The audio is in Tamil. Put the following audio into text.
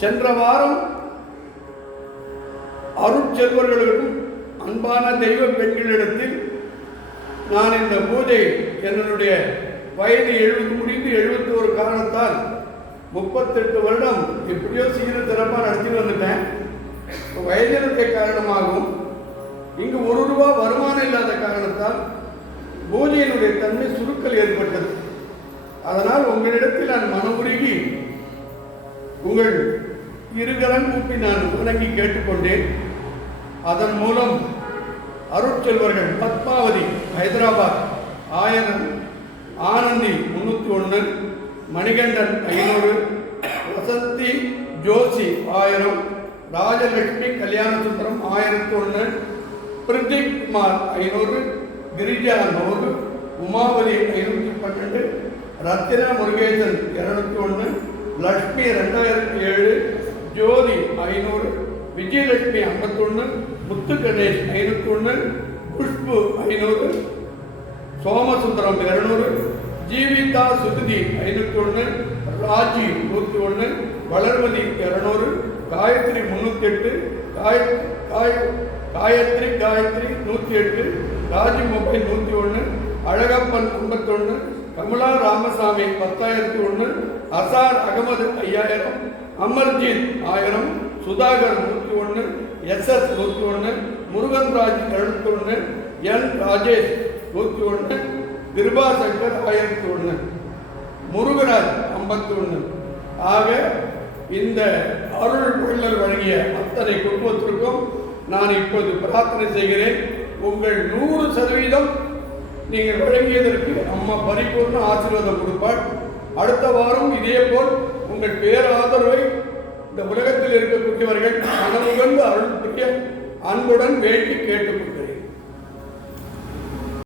சென்ற வாரம் அருட்செல்வர்களுக்கும் அன்பான தெய்வ பெண்களிடத்தில் நான் இந்த பூஜை என்னுடைய வயது 70 முடிந்து 71 காரணத்தால் 38 வருடம் எப்படியோ சீர சிறப்பாக நடத்திட்டு வந்துட்டேன். வயதினத்தை காரணமாகவும் இங்கு ₹1 வருமானம் இல்லாத காரணத்தால் பூஜையினுடைய தன்மை சுருக்கல் ஏற்பட்டது. அதனால் உங்களிடத்தில் நான் மனமுருகி உங்கள் இருகரம் கூப்பி நான் வணங்கி கேட்டுக்கொண்டேன். அதன் மூலம் அருட்செல்வர்கள் பத்மாவதி ஹைதராபாத் 1000, ஆனந்தி 301, மணிகண்டன் 500, வசந்தி ஜோஷி 1000, ராஜலட்சுமி கல்யாணசுந்தரம் 1001, பிரதீப் குமார் 500, கிரிஜா 100, உமாவதி 512, ரத்தினா முருகேசன் 201, லட்சுமி 2007, ஜோதி 500, விஜயலட்சுமி 51, முத்து கணேஷ் 501, புஷ்பு 500, சோமசுந்தரம் 200, ஜீவிதா சுதுதி 501, ராஜி 101, வளர்மதி 200, காயத்ரி 308, காயத்ரி 108, ராஜி மொபைல் 101, அழகப்பன் 51, கமலா ராமசாமி 10,001, அசார் அகமது 5000, அமர்ஜித் 1000, சுதாகர் 101, SS 101, முருகன்ராஜ் 201, என் ராஜேஷ் 101, கிருபாசங்கர் 1001, முருகராஜ் 51. ஆக இந்த அருள் வள்ளல் வழங்கிய அத்தனை குடும்பத்திற்கும் நான் இப்போது பிரார்த்தனை செய்கிறேன். உங்கள் 100% நீங்கள் வழங்கியதற்கு அம்மா பரிபூர்ண ஆசீர்வாதம் கொடுப்பாள். அடுத்த வாரம் இதே போல் உங்கள் பேராதரவை இந்த உலகத்தில் இருக்கக்கூடியவர்கள் மனமுகந்து அருள் புரிய அன்புடன் வேண்டி கேட்டுக்கொள்கிறேன்.